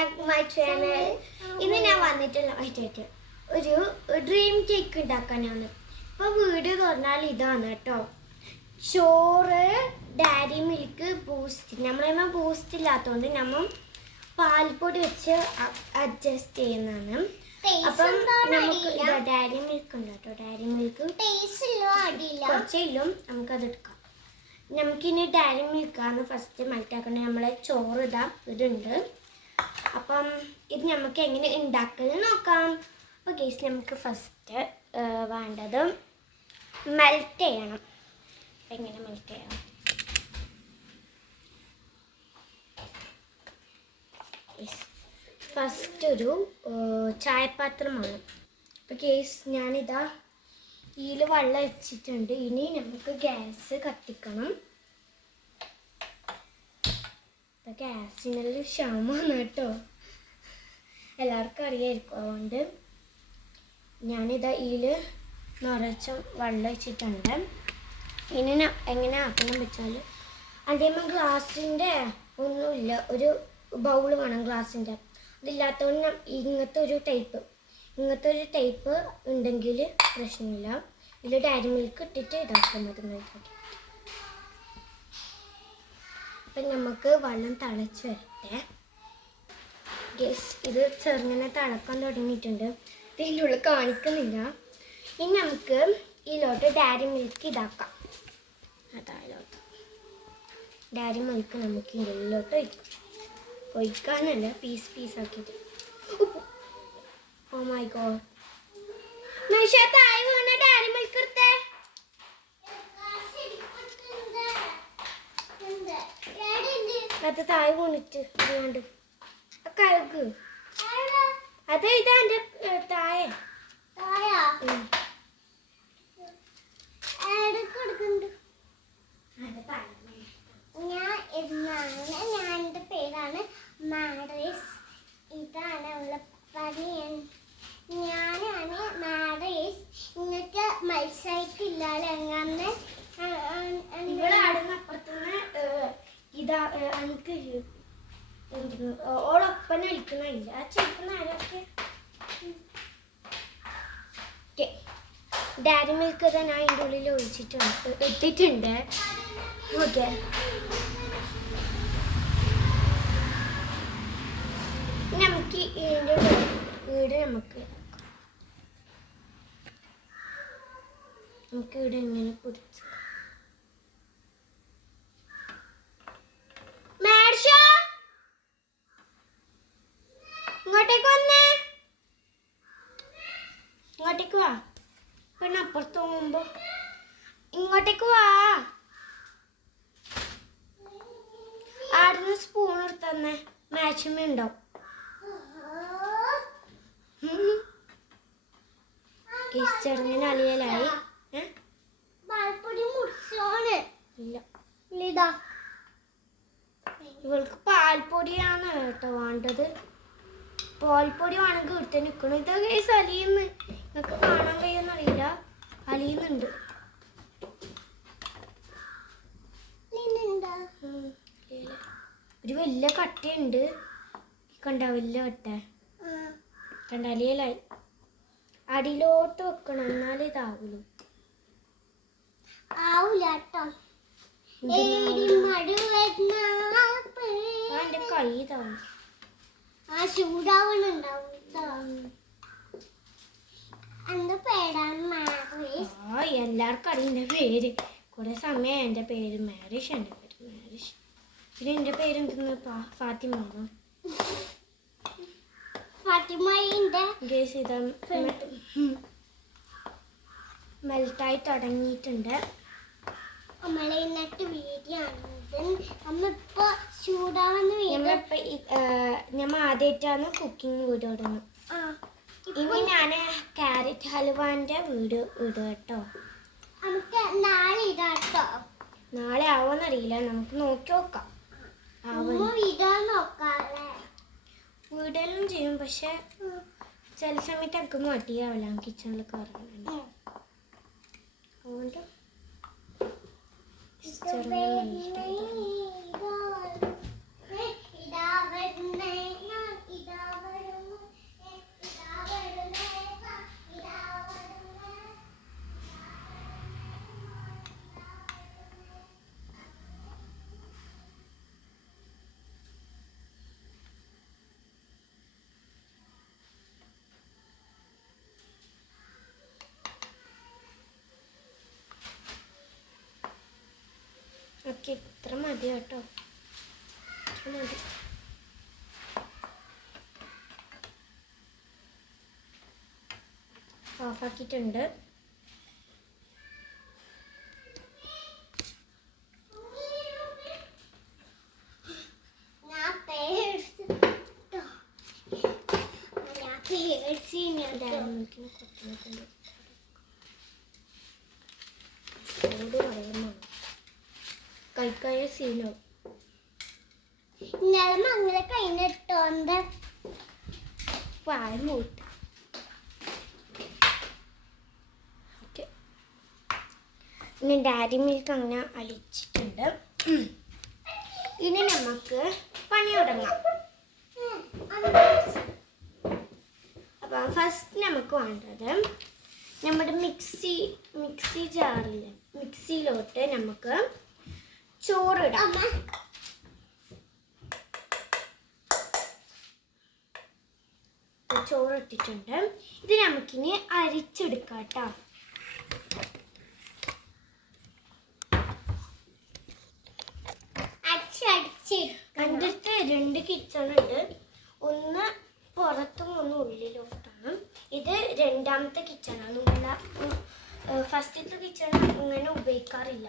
Back my channel. ഇന്ന് ഞാൻ വന്നിട്ടുള്ള ഒരു ഡ്രീം കേക്ക് ഉണ്ടാക്കാനാണ്. ഇപ്പോൾ വീഡിയോ തുറന്നാൽ ഇതാണ് കേട്ടോ. ചോറ്, ഡയറി മിൽക്ക്, ബൂസ്റ്റ്. നമ്മളെ ബൂസ്റ്റ് ഇല്ലാത്തതുകൊണ്ട് നമ്മൾ പാൽപ്പൊടി വെച്ച് അഡ്ജസ്റ്റ് ചെയ്യുന്നതാണ്. അപ്പം നമുക്ക് ഡയറി മിൽക്ക് ഉണ്ട് കേട്ടോ. ഡയറി മിൽക്ക് കുറച്ചില്ലും നമുക്കത് എടുക്കാം. നമുക്കിനി ഡയറി മിൽക്കാണ് ഫസ്റ്റ് മറ്റാക്കേണ്ടത്. നമ്മളെ ചോറ് ഇതുണ്ട്. അപ്പം ഇത് നമുക്ക് എങ്ങനെ ഉണ്ടാക്കുന്നത് നോക്കാം. അപ്പോൾ ഗൈസ് നമുക്ക് ഫസ്റ്റ് വേണ്ടത് മെൽറ്റ് ചെയ്യണം. അപ്പം എങ്ങനെ മെൽറ്റ് ചെയ്യണം? ഫസ്റ്റ് ഒരു ചായപാത്രമാണ്. അപ്പോൾ ഗൈസ് ഞാനിതാ ഇതിൽ വെള്ളം വെച്ചിട്ടുണ്ട്. ഇനി നമുക്ക് ഗ്യാസ് കത്തിക്കണം. അപ്പം ഗ്യാസിനൊരു ക്ഷാമമാണ് കേട്ടോ, എല്ലാവർക്കും അറിയാമായിരിക്കും. അതുകൊണ്ട് ഞാനിതാ ഇതിൽ നിറച്ച വെള്ളം വെച്ചിട്ടുണ്ട്. ഇനി എങ്ങനെ ആക്കണം വെച്ചാൽ അതേമാതിരി ഗ്ലാസിൻ്റെ ഒന്നുമില്ല, ഒരു ബൗൾ വേണം ഗ്ലാസിൻ്റെ. അതില്ലാത്തതുകൊണ്ട് ഇങ്ങനത്തെ ഒരു ടൈപ്പ് ഉണ്ടെങ്കിൽ പ്രശ്നമില്ല. ഇതിൽ ഡയറി മിൽക്ക് ഇട്ടിട്ട് ഇതാക്കാൻ മതി. അപ്പം നമുക്ക് വെള്ളം തിളച്ച് വരട്ടെ. ഗ്യാസ് ഇത് ചെറുങ്ങനെ തിളക്കാൻ തുടങ്ങിയിട്ടുണ്ട്. ഇതിൻ്റെ ഉള്ളിൽ കാണിക്കുന്നില്ല. ഇനി നമുക്ക് ഇതിലോട്ട് ഡയറി മിൽക്ക് ഇതാക്കാം. അതായത് ഡയറി മിൽക്ക് നമുക്ക് ഇതിലോട്ട് ഒഴിക്കാനല്ല, പീസ് ആക്കിയിട്ട്. ഓ മൈ ഗോഡ്, താഴെ വീണ ഡയറി മിൽക്ക് എടുത്തേ. അത് താഴെ വീണിട്ട് വേണ്ട കഴുകു. അതെ ഇതാ എൻ്റെ താഴെ. എൻ്റെ പേരാണ് മാഡേസ്. ഇതാണ് ഉള്ള പണിയൻ. ഞാനാണ് മാഡേസ്. നിങ്ങൾക്ക് മത്സരിക്കില്ലാതെ എങ്ങനെ ഇവിടെ ആടുന്നപ്പുറത്തുനിന്ന് ഇതാ എനിക്ക് ഓളൊപ്പന അടിക്കണില്ല. ചെറുക്കുന്ന ആരൊക്കെ ഡയറി മിൽക്ക് ഞാൻ അതിൻ്റെ ഉള്ളിൽ ഇട്ടിട്ടുണ്ട്. ഓക്കെ, നമുക്ക് ഇതിൻ്റെ വീട് നമുക്ക് ഇവിടെ ഇങ്ങനെ പിടിച്ച് ഇങ്ങോട്ടേക്ക് വാ. പിന്നെ അപ്പുറത്ത് പോകുമ്പോ ഇങ്ങോട്ടേക്ക് വാ. ആടുന്ന് സ്പൂൺ എടുത്തന്നെ മാച്ചിങ് ഉണ്ടാവും. ചെറുങ്ങനെ അലിയലായി. ഇല്ല, ഇവൾക്ക് പാൽപ്പൊടിയാണ് കേട്ടോ വേണ്ടത്. പാൽപ്പൊടി വേണമെങ്കിൽ എടുത്ത് നിൽക്കണം. ഇത് കേസ് അലിയുന്നു. നിങ്ങൾക്ക് കാണാൻ കഴിയുമെന്നറിയില്ല, അലിയുന്നുണ്ട്. ഒരു വലിയ കട്ടയുണ്ട്. കണ്ട വലിയ കട്ട കണ്ട അലിയലായി. അടിയിലോട്ട് വെക്കണം, എന്നാലേ ഇതാവുള്ളൂ. എൻ്റെ കൈ ഇതാവും. എല്ലാവർക്കും അറിയുന്ന പേര്. കുറെ സമയം എൻ്റെ പേര് മാരിഷ്. എൻ്റെ പേര് മാരിഷ്. പിന്നെ എൻ്റെ പേര് എന്തെന്ന് ഫാത്തിമ. മെൽറ്റായി തുടങ്ങിയിട്ടുണ്ട്. ഞമ്മ ആദ്യമായിട്ടാണ് കുക്കിംഗ് വീഡിയോ ഇടുന്നത്. ഇനി ഞാൻ ക്യാരറ്റ് ഹലുവാൻ്റെ വീഡിയോ ഇടുക കേട്ടോ. നാളെ ആവോന്നറിയില്ല, നമുക്ക് നോക്കി നോക്കാം. വീഡിയോയിലും ചെയ്യും, പക്ഷെ ചില സമയത്ത് എനിക്ക് മടിയാവില്ല കിച്ചണിൽ കയറാനുണ്ട്. അതുകൊണ്ട് ചെറുങ്ങനെ ഇത്ര മതി കേട്ടോ, ഇത്ര മതി. ഓഫാക്കിയിട്ടുണ്ട്. കൈക്കായ സീനോ ഇന്നലെ മംഗള കഴിഞ്ഞിട്ടോ എന്താ പായ മൂട്ട്. ഓക്കെ, ഇനി ഡയറി മിൽക്ക് അങ്ങനെ അലിച്ചിട്ടുണ്ട്. ഇനി നമുക്ക് പണി തുടങ്ങാം. അപ്പം ഫസ്റ്റ് നമുക്ക് വേണ്ടത് നമ്മുടെ മിക്സി ജാറിൽ മിക്സിയിലോട്ട് നമുക്ക് ചോറിടാം. ചോറ് ഇട്ടിട്ടുണ്ട്. ഇത് നമുക്കിനി അരിച്ചെടുക്കാം കേട്ടോ. എൻ്റെ അടുത്ത് 2 കിച്ചൺ ഉണ്ട്. ഒന്ന് പുറത്തും ഒന്ന് ഉള്ളിലോട്ടാണ്. ഇത് രണ്ടാമത്തെ കിച്ചണാണ്. ഫസ്റ്റത്തെ കിച്ചൺ അങ്ങനെ ഉപയോഗിക്കാറില്ല.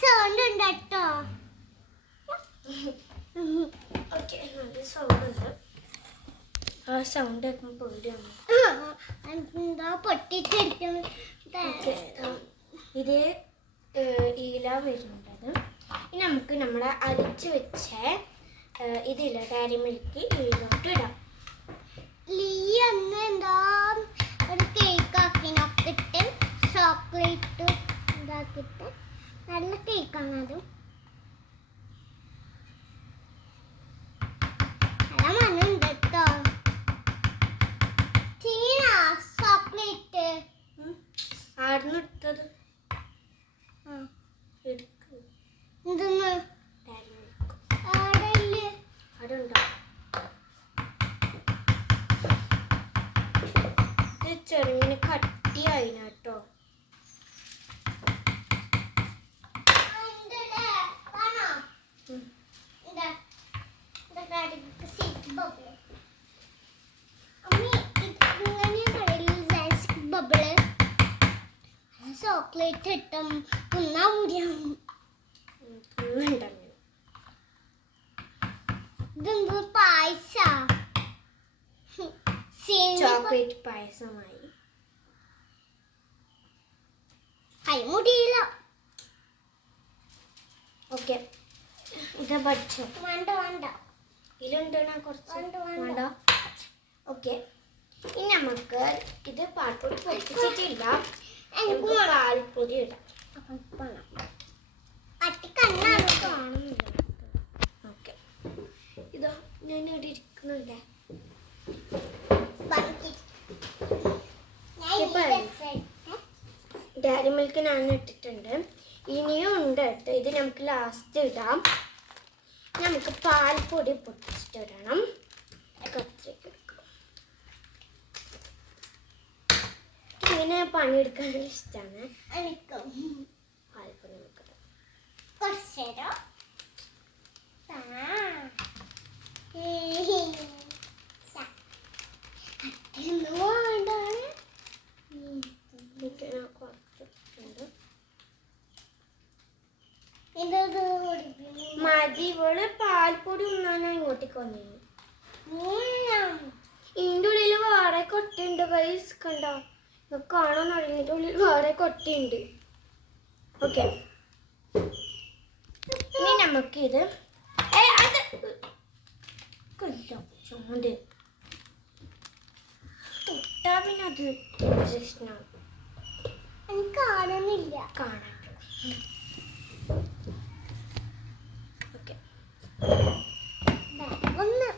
സൗണ്ട് ഉണ്ട് കേട്ടോ. ഓക്കെ, നല്ല സൗണ്ട് ഉണ്ട്. ആ സൗണ്ട് കേൾക്കുമ്പോൾ പേടിയാണ്. എന്താ പൊട്ടിച്ചെടുക്കും. ഇതേ ഈല വരുന്നുണ്ടത്. ഇനി നമുക്ക് നമ്മൾ അരിച്ച് വെച്ച ഇതില്ല ഡയറി മിൽക്ക് ഇതിലോട്ട് ഇടാം. ലീ അന്ന് എന്താ ഒരു കേക്ക് ആക്കിനൊക്കെ ചോക്ലേറ്റ് ഇതാക്കിട്ട് നല്ല കേക്കാണ് അത്. നല്ല മണമുണ്ട് കേട്ടോ. ചോക്ലേറ്റ് ആടുന്ന് ഇട്ടത് എന്തെന്ന് ഡയറി മിൽക്ക് ആടല്ലേ അവിടെ ഉണ്ടോ? ഇത് ചെറുങ്ങനെ കട്ടിയായിന കേട്ടോ. ചോക്ലേറ്റ് ഇട്ടും തിന്നാ മുടിയാവും. ഇതെന്ത് പായസ? ചോക്ലേറ്റ് പായസമായി. മുടിയില്ല. ഓക്കെ, ഇത് പഠിച്ചോ? വേണ്ട വേണ്ട, ഇതിലുണ്ടാ കുറച്ച് വേണ്ട, വേണ്ട. വേണ്ട. ഓക്കെ, ഇനി നമുക്ക് ഇത് പാൽപ്പൊടി പൊട്ടിച്ചിട്ടില്ല. നമുക്ക് പാൽപ്പൊടി ഇടാം. കണ്ണാണ് കാണുന്നില്ല. ഓക്കെ, ഇതോ ഞാൻ ഇവിടെ ഇരിക്കുന്നുണ്ടേ. ഡയറി മിൽക്ക് ഞാൻ ഇട്ടിട്ടുണ്ട്. ഇനിയും ഉണ്ട് കേട്ടോ. ഇത് നമുക്ക് ലാസ്റ്റ് ഇടാം. നമുക്ക് പാൽപ്പൊടി പൊട്ടിച്ചിട്ടിടണം. കത്തിരിക്ക എടുക്കാം. ഇങ്ങനെ പണിയെടുക്കാൻ ഇഷ്ടമാണ്. പാൽപ്പൊടി നമുക്ക് മതി. ഇവള് പാൽപ്പൊടി ഉണ്ണാനാ ഇങ്ങോട്ടേക്ക് വന്നു. ഇതിൻ്റെ ഉള്ളിൽ വേറെ കൊട്ടയുണ്ട്. ഗൈസ് കണ്ടോ? കാണാൻ തുടങ്ങിയിട്ട് ഉള്ളിൽ വേറെ കൊട്ടയുണ്ട്. ഓക്കെ, ഇനി നമുക്കിത് ചോണ്ട് തൊട്ടാ പിന്നെ അത് പ്രശ്നമാണ്. കാണുന്നില്ല. കാണാൻ ഓക്കെ, ഒന്ന്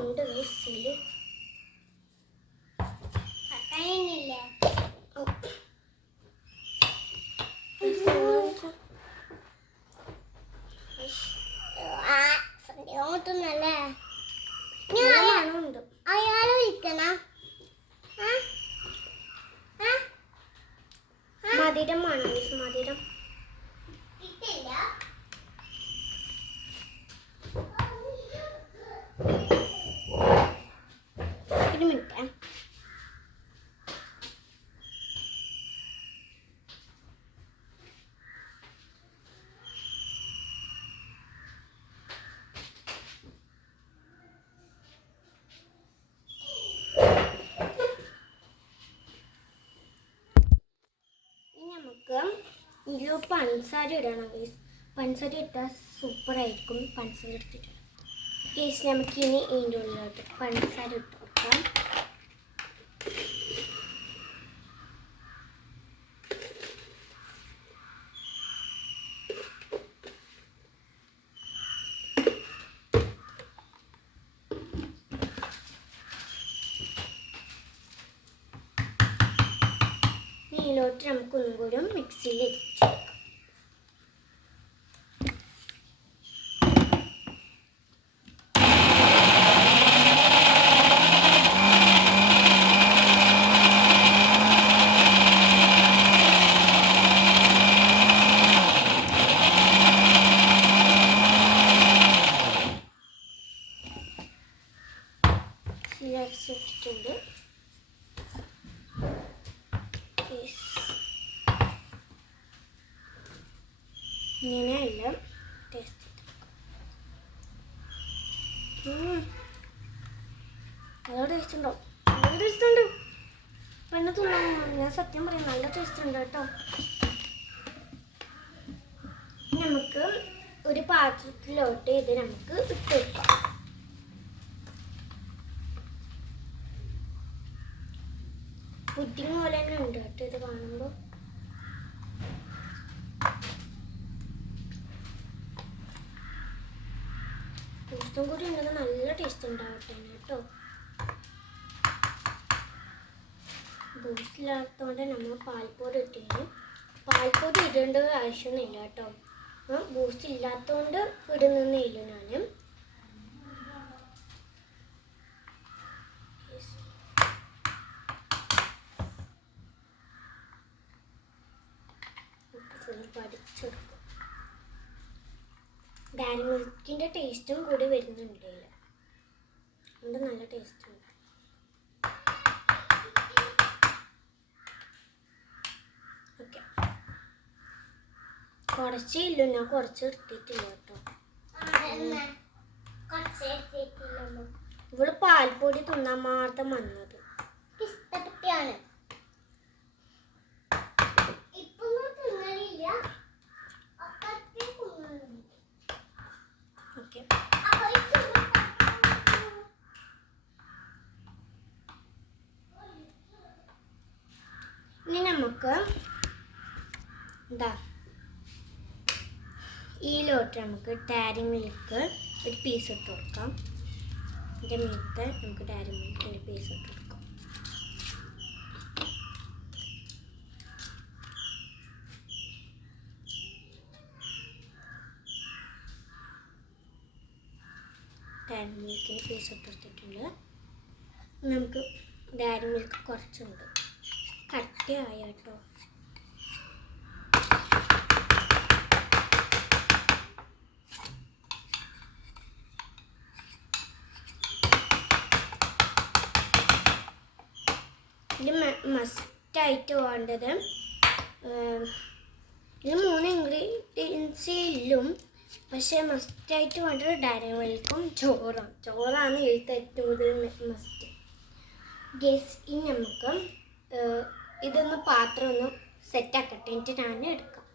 ഉണ്ട് മിസ്സില്. കട്ടയില്ലേ സന്ധ്യാമൊട്ടുന്നല്ലേ ഉണ്ട്. അയാളെ വിളിക്കണം. മധുരമാണ് മിസ്, മധുരം. കിട്ടില്ല. ഒരു മിനിറ്റ്. ഇനി നമുക്ക് ഇതിൽ പഞ്ചസാര ഇടണം ഗൈസ്. പഞ്ചസാര ഇട്ടാൽ സൂപ്പറായിരിക്കും. പഞ്ചസാര ഇട്ടിട്ട് ഗൈസ് നമുക്കിനി ഇതിൻ്റെ ഉള്ളിലോട്ട് പഞ്ചസാര ഇട്ട് കൊടുക്കാം. ഇതിലോട്ട് നമുക്ക് ഒന്നും കൂടി മിക്സിയിൽ ഇടിച്ചെടുക്കാം. ഇട്ടിട്ടുണ്ട്. ഇങ്ങനെയല്ല ടേസ്റ്റ്. നല്ല ടേസ്റ്റ് ഉണ്ടോ? നല്ല ടേസ്റ്റ് ഉണ്ട്. പെണ്ണ് തിന്നാൻ ഞാൻ സത്യം പറയാം, നല്ല ടേസ്റ്റ് ഉണ്ട് കേട്ടോ. നമുക്ക് ഒരു പാത്രത്തിലോട്ട് ഇത് നമുക്ക് ഇട്ട് വെക്കാം. പുഡിങ് പോലെ തന്നെ ഉണ്ട് കേട്ടോ ഇത് കാണുമ്പോൾ. ബൂസ്റ്റും കൂടി ഉണ്ടെങ്കിൽ നല്ല ടേസ്റ്റ് ഉണ്ടാവട്ടെ കേട്ടോ. ബൂസ്റ്റ് ഇല്ലാത്തതുകൊണ്ട് നമ്മൾ പാൽപ്പൊടി ഇട്ടില്ല. പാൽപ്പൊടി ഇടേണ്ട ആവശ്യമൊന്നുമില്ല കേട്ടോ. ബൂസ്റ്റ് ഇല്ലാത്തതുകൊണ്ട് ഇടുന്നില്ല ഞാൻ. പഠിച്ചെടുക്കും. ഡയറി മിൽക്കിൻ്റെ ടേസ്റ്റും കൂടി വരുന്നുണ്ട് ഇതിൽ. അതുകൊണ്ട് നല്ല ടേസ്റ്റ് ഉണ്ട്. ഓക്കെ, കുറച്ചേ ഇല്ലു, ഞാൻ കുറച്ച് എടുത്തിട്ടില്ല കേട്ടോ. ഇവള് പാൽപ്പൊടി തിന്നാൻ മാത്രം വന്നത്. ഇഷ്ടപ്പെട്ടാണ്. ഓക്കെ, ഇനി നമുക്ക് എന്താ ഇതിലോട്ട് നമുക്ക് ഡയറി മിൽക്ക് ഒരു പീസ് ഇട്ട് കൊടുക്കാം. ഇതിൻ്റെ മീത്ത് നമുക്ക് ഡയറി മിൽക്കിൻ്റെ പീസ് ഇട്ട് കൊടുക്കാം. ഡയറി മിൽക്കിൻ്റെ പീസ് ഇട്ട് കൊടുത്തിട്ടുണ്ട്. നമുക്ക് ഡയറി മിൽക്ക് കുറച്ചുണ്ട്, കട്ടിയായ കേട്ടോ. ഇത് മസ്റ്റായിട്ട് വേണ്ടത്, ഇതിൽ 3 ഇൻഗ്രീഡിയൻസേ ഇല്ലും, പക്ഷേ മസ്റ്റായിട്ട് വേണ്ടത് ഡയറി മിൽക്കും ചോറാണ് ഇതിലത്തെ ഏറ്റവും കൂടുതൽ മസ്റ്റ്. ഗെസ് ഇനി നമുക്ക് ഇതൊന്ന് പാത്രം ഒന്ന് സെറ്റാക്കട്ടെ, എന്നിട്ട് ഞാൻ എടുക്കാം.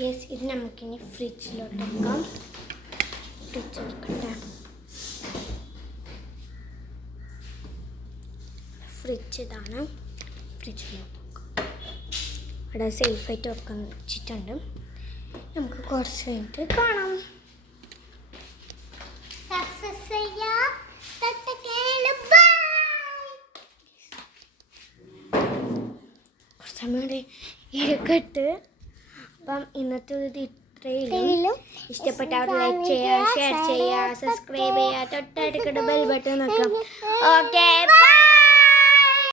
ഗെസ് ഇത് നമുക്കിനി ഫ്രിഡ്ജിലോട്ട് എടുക്കാം. ഫ്രിഡ്ജ് എടുക്കട്ടെ. ഫ്രിഡ്ജ് ഇതാണ്, ഫ്രിഡ്ജിലോട്ട് വെക്കാം. അവിടെ സേഫായിട്ട് വെക്കാൻ വെച്ചിട്ടുണ്ട്. നമുക്ക് കുറച്ച് കഴിഞ്ഞിട്ട് കാണാം. സമയം ഇരിക്കട്ട്. അപ്പം ഇന്നത്തെ ഒരു ഇത്രയും ഇഷ്ടപ്പെട്ടവർ ലൈക്ക് ചെയ്യുക, ഷെയർ ചെയ്യുക, സബ്സ്ക്രൈബ് ചെയ്യുക, തൊട്ടടുക്കുന്ന ബെൽ ബട്ടൺ നോക്കാം. Okay, by.